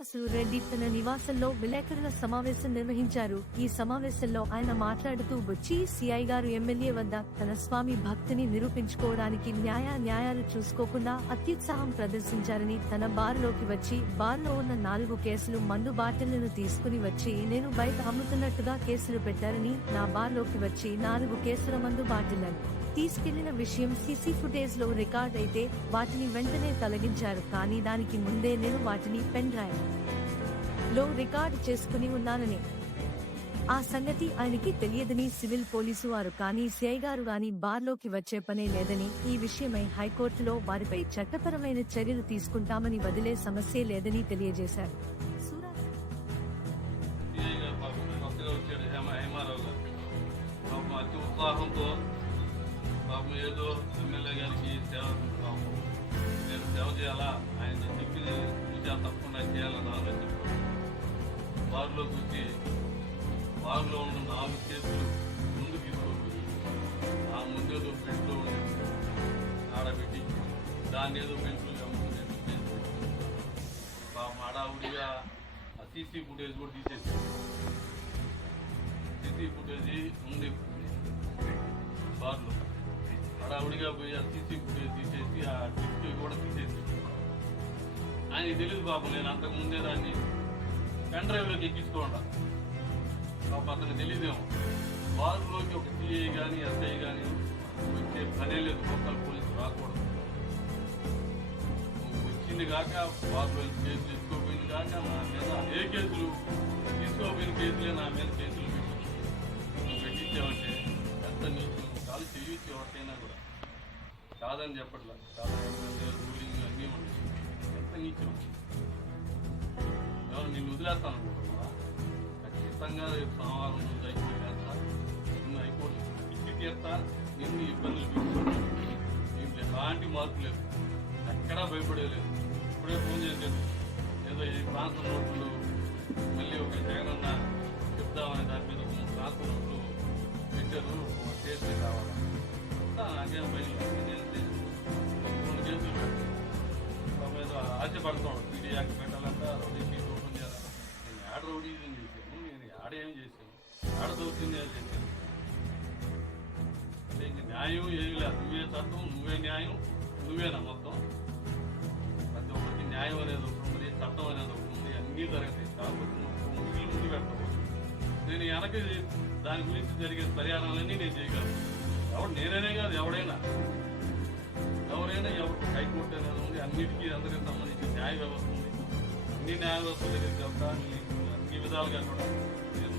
శ్రీనివాసులు రెడ్డి తన నివాసంలో విలేకరుల సమావేశం నిర్వహించారు. ఈ సమావేశంలో ఆయన మాట్లాడుతూ బొచ్చి సిఐ గారు ఎమ్మెల్యే వద్ద తన స్వామి భక్తిని నిరూపించుకోవడానికి న్యాయ న్యాయాలు చూసుకోకుండా అత్యుత్సాహం ప్రదర్శించారని తన బార్లోకి వచ్చి బార్లో ఉన్న నాలుగు కేసులు మందు బాటిళ్ళను తీసుకుని వచ్చి నేను బయట అమ్ముతున్నట్టుగా కేసులు పెట్టారని నా బార్లోకి వచ్చి నాలుగు కేసుల మందు బాటిళ్ళను తీసుకెళ్ళిన విషయం సీసీ ఫుటేజ్లో రికార్డ్ అయితే వాటిని వెంటనే తొలగించారు. కానీ దానికి ముందే నేను వాటిని పెన్ డ్రైవ్లో రికార్డ్ చేసుకుని ఉన్నానని. ఆ సంగతి ఆయనకి తెలియదని సివిల్ పోలీసు వారు కానీ సిఐ గారు గాని బార్లోకి వచ్చే పనే లేదని ఈ విషయమై హైకోర్టులో వారిపై చట్టపరమైన చర్యలు తీసుకుంటామని వదిలే సమస్యే లేదని తెలియజేశారు. వచ్చాడు హేమ హేమారావు గారు. అతి ఉత్సాహంతో పాపం ఏదో ఎమ్మెల్యే గారికి సేవ పాపం నేను సేవ చేయాలా? ఆయన చెప్పింది చూసా తప్పకుండా చేయాలని ఆలోచన వారిలో వచ్చి వారిలో ఉన్న నాలుగు చేతులు ముందు తీసుకోబోయి ఆ ముందేదో పెంట్లో ఉండేది ఆడబెట్టి దాన్ని ఏదో పెంట్లు అమ్ముకునే పాపం హడావుడిగా ఆ సీసీ ఫుటేజ్ కూడా తీసేసి సీసీ ఫుటేజ్ ఉంది బార్లో హడావుడిగా పోయి అది తీసి తీసేసి ఆ డిస్క్ కూడా తీసేసి. ఆయనకి తెలియదు పాపం నేను అంతకు ముందే దాన్ని పెన్ డ్రైవ్లోకి ఎక్కించుకోండా పాప అతనికి తెలియదేమో బార్లోకి ఒక సిఐ కానీ ఎస్ఐ కానీ వచ్చే పనే లేదు లోకల్ పోలీసు రాకూడదు. వచ్చింది కాక బాబు కేసులు తీసుకోపోయింది కాక నా మీద ఏ కేసులు? తీసుకోపోయిన కేసులే నా మీద కేసులు పెట్టించామంటే నువ్వు పెట్టించావంటే ఎంత నీకు కాలు చేయొచ్చు ఎవరికైనా కూడా. కాదని చెప్పట్లా. చాలా రూలింగ్ అన్నీ ఉన్నాయి ఎంత నీచం. ఎవరు నిన్ను వదిలేస్తాను అనుకుంటున్నా ఖచ్చితంగా రేపు సోమవారం రోజు హైకోర్టు వేస్తా. నిన్ను హైకోర్టు ఇచ్చి తీస్తా. నిన్ను ఇబ్బందులు పెట్టుకుంటా. దీంట్లో ఎలాంటి మార్పు లేదు. ఎక్కడా భయపడేలేదు ఇప్పుడే ఫోన్ చేశాను ఏదో ఈ ప్రాంత నోట్లు మళ్ళీ ఒక జగన్ ఏదో ఆశపడతాడు PD act rowdy sheet open చేయాలంట నేను యాడ్ రౌడీజం చేశాను? నేను యాడ్ ఏం చేశాను? యాడ దౌర్జన్యాలు చేశాను? అంటే ఇంక న్యాయం ఏమి లేదు. నువ్వే చట్టం నువ్వే న్యాయం నువ్వేనా మొత్తం? ప్రతి ఒక్కరికి న్యాయం అనేది ఉంటుంది చట్టం అనేది ఉంటుంది అన్నీ జరుగుతాయి. కాకపోతే నువ్వు ముందుకు ముందు పెడతావు. నేను వెనక దాని గురించి జరిగే పరిహారాలన్నీ నేను చేయగలను. ఎవడు నేననే కాదు ఎవడైనా. ఎవరైనా ఎవరికి హైకోర్టు అనేది ఉంది అన్నిటికీ అందరికి సంబంధించిన న్యాయ వ్యవస్థ ఉంది. అన్ని న్యాయ వ్యవస్థ దగ్గరికి వెళ్తా అన్ని విధాలుగా కూడా నేను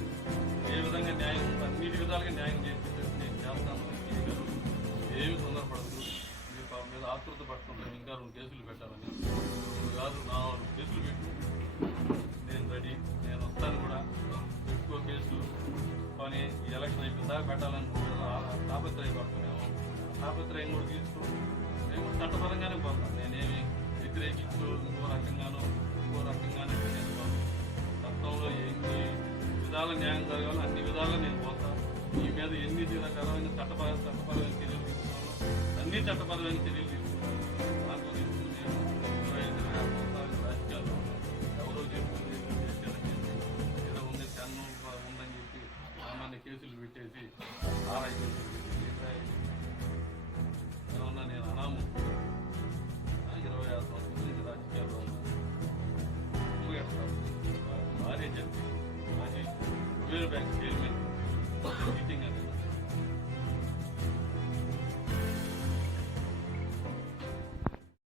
ఏ విధంగా న్యాయం అన్ని అన్నిటి విధాలుగా న్యాయం చేసి నేను చేస్తాను. చేయగలను ఏమి తొందరపడదు మీ పాప మీద ఆతృత పడుతున్నాను. ఇంకా రెండు కేసులు పెట్టాలని. కాదు నాలుగు కేసులు పెట్టు. నేను రెడీ. నేను వస్తాను కూడా. ఎక్కువ కేసులు కానీ ఎలక్షన్ అయిపోయిన పెట్టాలనుకుంటున్నాను పెట్టాలని తాపత్రయపడుతున్నాము తాపత్రయం కూడా తీసుకో. నేను చట్టపరంగానే పోతాం నేనేమి వ్యతిరేకించు ఇంకో రకంగానో ఇంకో రకంగానే నేను పోను. చట్టంలో ఎన్ని విధాల న్యాయం జరగాలో అన్ని విధాలుగా నేను పోతాను ఈ మీద ఎన్ని రకాలైన చట్టపర చట్టపరమైన చర్యలు తీసుకోవాలో అన్ని చట్టపరమైన చర్యలు